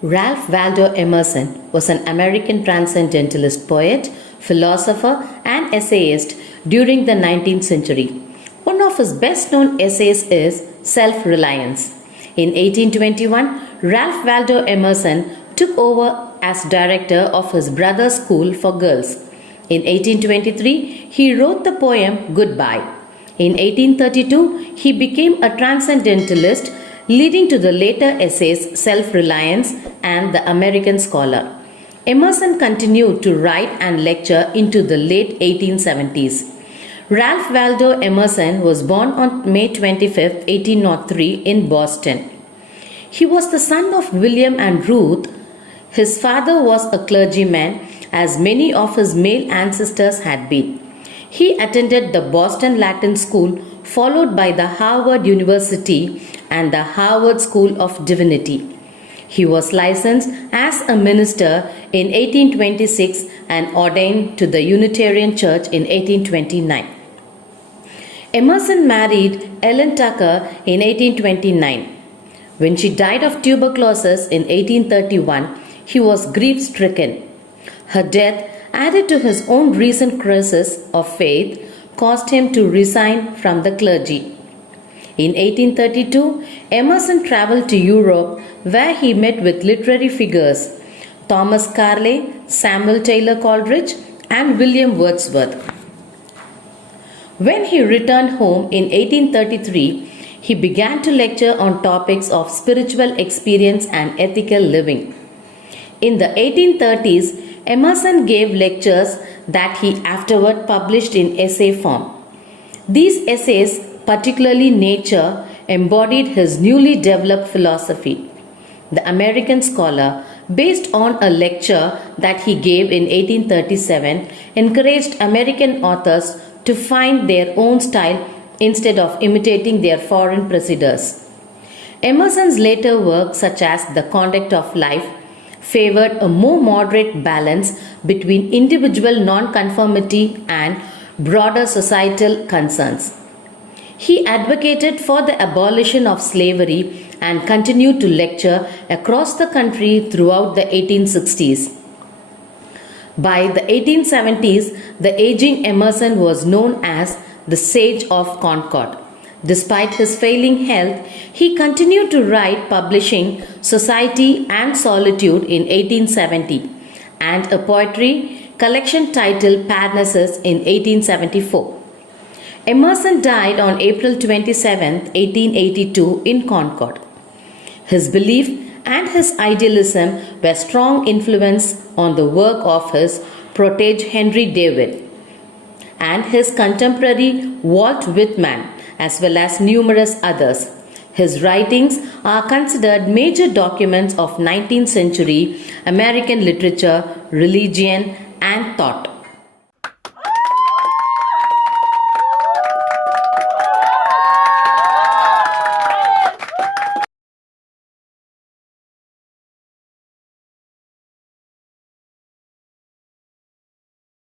Ralph Waldo Emerson was an American transcendentalist poet, philosopher, and essayist during the 19th century. One of his best known essays is Self Reliance. In 1821, Ralph Waldo Emerson took over as director of his brother's school for girls. In 1823, he wrote the poem Goodbye. In 1832, he became a transcendentalist, leading to the later essays Self Reliance and The American Scholar. Emerson continued to write and lecture into the late 1870s. Ralph Waldo Emerson was born on May 25, 1803, in Boston. He was the son of William and Ruth. His father was a clergyman, as many of his male ancestors had been. He attended the Boston Latin School, followed by the Harvard University and the Harvard School of Divinity. He was licensed as a minister in 1826 and ordained to the Unitarian Church in 1829. Emerson married Ellen Tucker in 1829. When she died of tuberculosis in 1831, he was grief-stricken. Her death, added to his own recent crisis of faith, caused him to resign from the clergy. In 1832, Emerson traveled to Europe, where he met with literary figures Thomas Carlyle, Samuel Taylor Coleridge, and William Wordsworth. When he returned home in 1833, he began to lecture on topics of spiritual experience and ethical living. In the 1830s, Emerson gave lectures that he afterward published in essay form. These essays, particularly Nature, embodied his newly developed philosophy. The American Scholar, based on a lecture that he gave in 1837, encouraged American authors to find their own style instead of imitating their foreign precedents. Emerson's later work, such as The Conduct of Life, favored a more moderate balance between individual nonconformity and broader societal concerns. He advocated for the abolition of slavery and continued to lecture across the country throughout the 1860s. By the 1870s, the aging Emerson was known as the Sage of Concord. Despite his failing health, he continued to write, publishing Society and Solitude in 1870 and a poetry collection titled Parnassus in 1874. Emerson died on April 27, 1882 in Concord. His belief and his idealism were strong influence on the work of his protege Henry David and his contemporary Walt Whitman, as well as numerous others. His writings are considered major documents of 19th century American literature, religion, and thought.